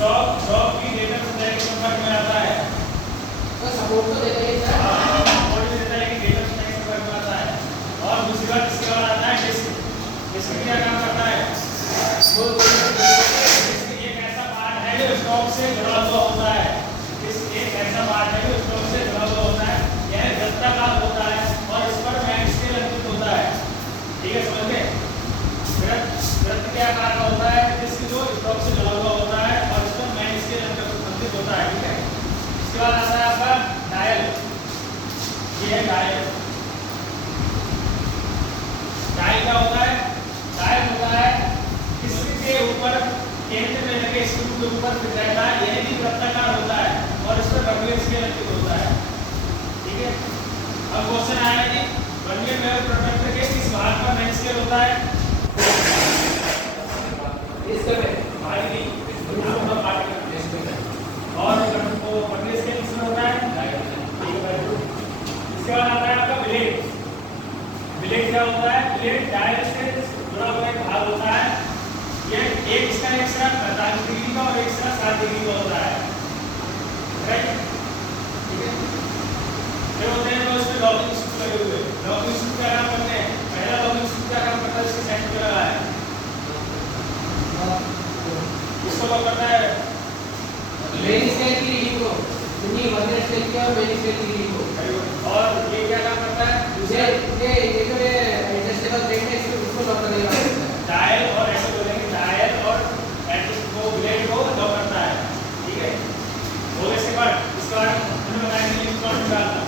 Stock की data supply के संपर्क में आता है। तो सपोर्ट तो देता ही है। हाँ, सपोर्ट देता है कि डेटा सप्लाई के संपर्क में आता है। और दूसरी बात इसके बाद आता है डिस्क। डिस्क क्या काम करता है? डिस्क एक ऐसा पार्ट है जो स्टॉक से जुड़ा हुआ होता है। डिस्क एक ऐसा पार्ट है जो स्टॉक से जुड़ा हुआ होता है, यह वृत्ताकार होता है और इस पर मैग्नेट स्केल अंकित होता है। ठीक है, समझ गए? वृत्त के आकार का होता है, डिस्क जो स्टॉक से जुड़ा हुआ होता है और इस पर मैग्नेट स्केल अंकित होता है। ठीक है, इसके बाद आता है आपका डायल। ये है डायल। डायल क्या होता है? डायल होता है डिस्क के ऊपर केंद्र में लगे स्क्रू के ऊपर फिट रहता है, यह भी वृत्ताकार होता है और इस पर बर्नौली स्केल अंकित होता है। ठीक है, अब क्वेश्चन आया कि बर्नौली वेव प्रोट्रैक्टर के किस भाग पर मैग्नेट स्केल होता है? इसके पे भाग नहीं, यहाँ पर भाग नहीं। और वो बर्नौली स्केल किसमें होता है? इसके बाद आता है आपका ब्लेड। ब्लेड क्या होता है? ब्लेड डायल से जुड़ा हुआ एक भाग होता है। ये एक इसका एक सिरा 45 डिग्री का और एक सिरा 60 डिग्री का होता है। राइट, ठीक है। फिर होते हैं जो इसमें लॉकिंग स्क्रू लगे हुए। लॉकिंग स्क्रू क्या काम करते हैं? पहला लॉकिंग स्क्रू क्या काम करता है? इसके सेंटर पे लगा है, इसको लॉक करता है मेन स्केल की रीडिंग को, सुनिए बर्नौली स्केल की और मेन स्केल की रीडिंग को। और ये क्या काम करता है? ये जो एडजस्टेबल ब्लेड है इसको लॉक करने का होता है। डायल और ऐसे बोलेंगे डायल और एडजस्ट को ब्लेड को लॉक करता है। ठीक है, बोले से बाद इसके बाद हमने बताया कि इलेक्ट्रॉन निकालना।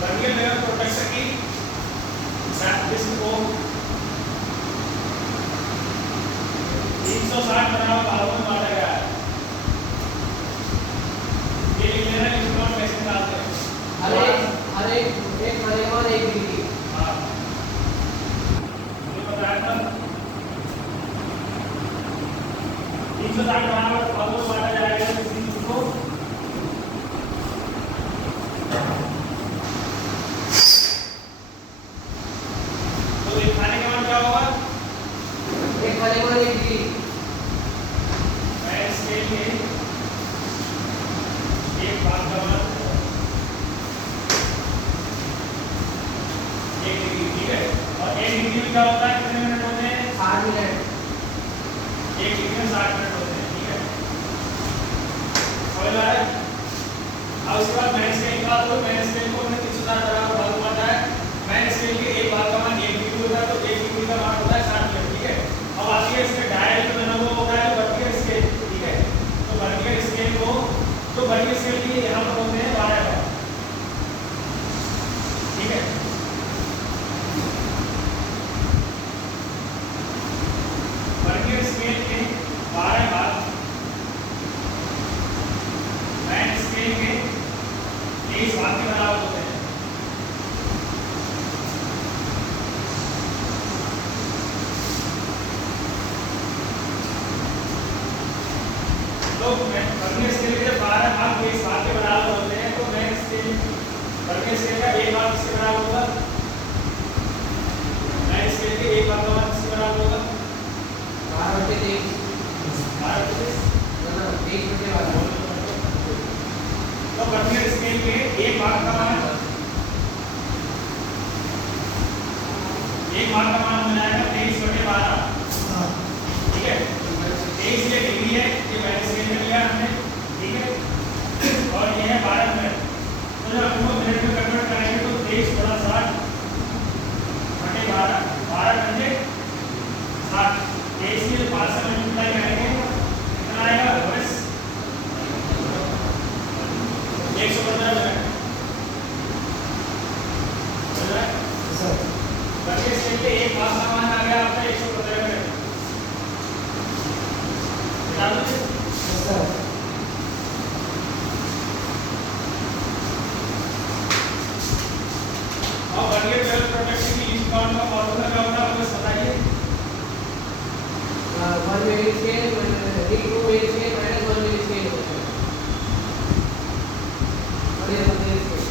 बर्नौली वेव प्रोट्रैक्टर की डिस्क को 360 बनाम भागों में बांटा गया है। ये लिख लेना इलेक्ट्रॉन कैसे निकालते हैं। हर एक बनेगा और एक डिग्री। हाँ, ये बताया था 360 बनाम भागों में बांटा जाएगा किसी चीज को। तो दिखाने के बाद क्या होगा? एक बनेगा और एक डिग्री। मैग्नेट स्केल में एक भाग का मान 1 डिग्री। ठीक है, और 1 डिग्री में क्या होता है? कितने मिनट होते हैं? 60 मिनट। 1 डिग्री में 60 मिनट होते हैं। ठीक है, समझ आ रहा है? अब उसके बाद मैग्नेट स्केल का तो मैग्नेट स्केल को हमने 360 बराबर भाग में बांटा है। मैग्नेट स्केल के एक भाग का मान 1 डिग्री होता है, तो 1 डिग्री का मान होता है 60 मिनट। ठीक है, अब आती है इसके डायल जो बना हुआ होता है वर्नियर स्केल। ठीक है, तो वर्नियर स्केल को तो वर्नियर स्केल के यहाँ पर होते हैं 12 भाग। ठीक है, वर्नियर स्केल के 12 भाग, मैग्नेट स्केल के 23 भाग के बराबर होते हैं। तो वर्नियर स्केल के 12 भाग 23 भाग के बराबर होते हैं, तो मैग्नेट स्केल वर्नियर स्केल का एक भाग किसके बराबर होगा? मैग्नेट स्केल के एक भाग का मान किसके बराबर होगा? 12/23 12/23। ना 23/12। तो वर्नियर स्केल के एक भाग का मान हो जाएगा 23/12। ठीक है, 23 ये डिग्री है, ये मैग्नेट स्केल में लिया हमने। ठीक है, और ये है 12 मिनट। तो जब हम लोग मिनट में कन्वर्ट करेंगे तो 23 × 60 बटे 12, 12 × 60, 23 के 5 से मल्टीप्लाई करेंगे कितना आएगा? बस 115 मिनट। वर्नियर स्केल के एक भाग का मान आ गया आपका 115 मिनट। बता दो अब वर्नियर वेव प्रोट्रैक्टर की लीस्ट काउंट का फॉर्मूला क्या होता है? बस बताइए। 1 मिली स्केल 2 मिली स्केल -1 मिली स्केल होता है। और ये वर्नियर स्केल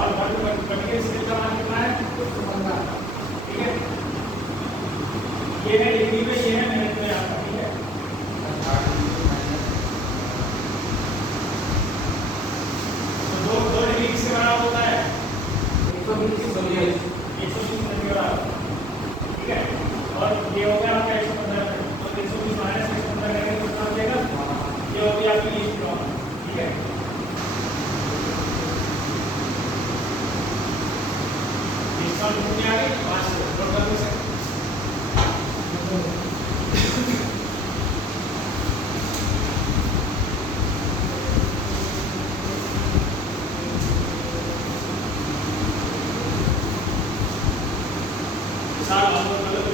और वर्टिकल स्केल का मान कितना है 15, ठीक है। ये है डिग्री में, ये है मिनट में आपका, ठीक है। तो दो डिग्री किसके बराबर होता है 120 सोल्यूट 120 मिनट के बराबर, ठीक है। और ये हो गया आपका 115 मिनट, तो 320 माइनस 115 करेंगे तो कितना हो जाएगा, ये हो गया आपकी लीस्ट काउंट, ठीक है। लीस्ट काउंट कितनी आ गई 500, नोट कर लो। साल हम लोग मतलब